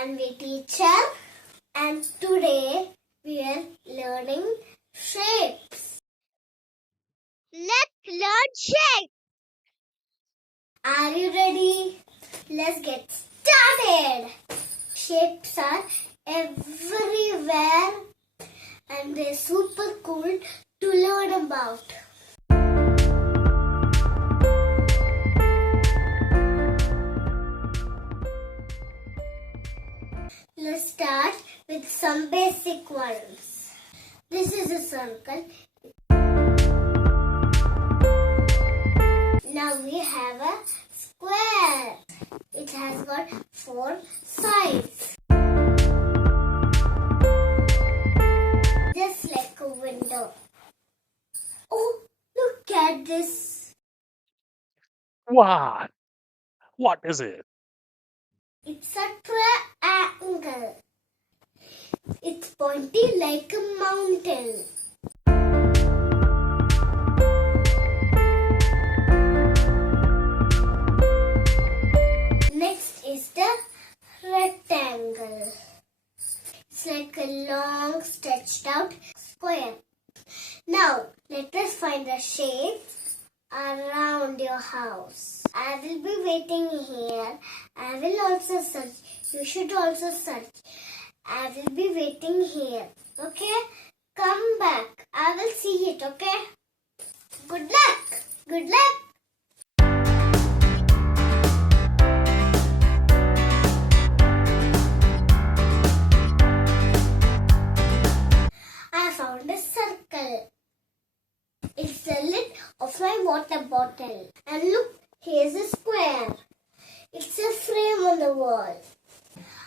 Jahnavi teacher, and today we are learning shapes. Let's learn shape. Are you ready? Let's get started. Shapes are everywhere and they're super cool to learn about. Let's start with some basic ones. This is a circle. Now we have a square. It has got 4 sides. Just like a window. Oh, look at this. What? What is it? It's a triangle. It's pointy like a mountain. Next is the rectangle. It's like a long stretched out square. Now let us find the shapes around your house. I will be waiting here. I will also search. You should also search. I will be waiting here. Okay? Come back. I will see it. Okay? Good luck. Good luck. I found a circle. It's the lid of my water bottle. And look, here's a square. It's a frame on the wall.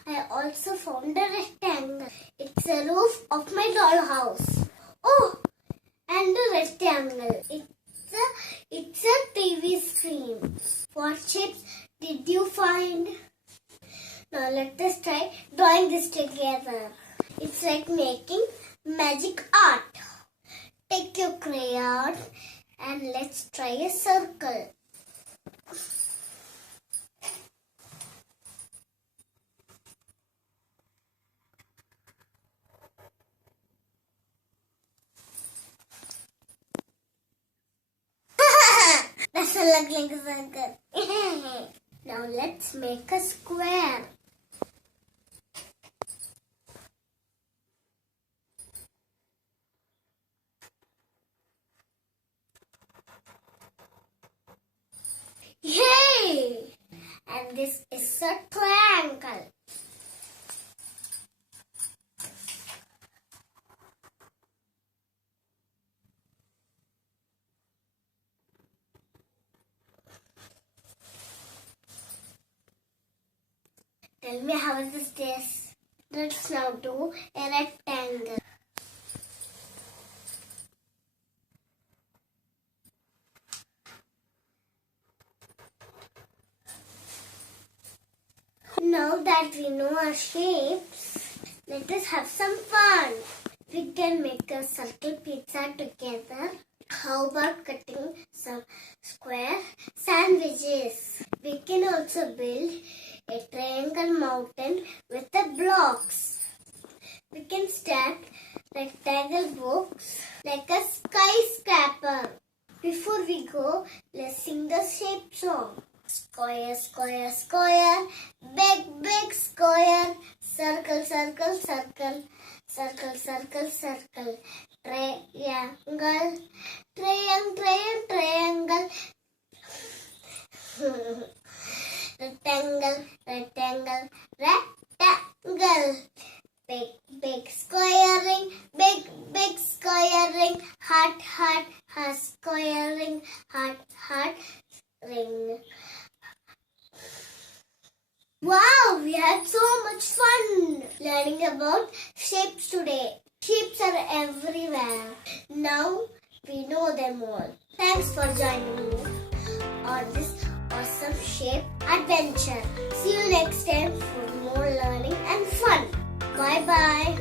I also found a rectangle. It's a roof of my dollhouse. Oh, and a rectangle. It's a TV screen. What shapes did you find? Now let us try drawing this together. It's like making magic art. Take your crayon and let's try a circle. Doesn't look like a circle. Now let's make a square. Yay! And this is a triangle. Tell me how is this taste? Let's now do a rectangle. Now that we know our shapes, let us have some fun. We can make a circle pizza together. How about cutting some square sandwiches? We can also build a triangle mountain with the blocks. We can stack rectangle books like a skyscraper. Before we go, let's sing the shape song. Square, square, square, big, big square, circle, circle, circle, circle, circle, circle, triangle, triangle, triangle, rectangle, rectangle, rectangle, big, big square ring, big, big square ring, heart, heart, heart, square ring, heart, heart, ring. Wow, we had so much fun learning about shapes today. Shapes are everywhere. Now we know them all. Thanks for joining me on this awesome shape adventure. See you next time for more learning and fun. Bye bye.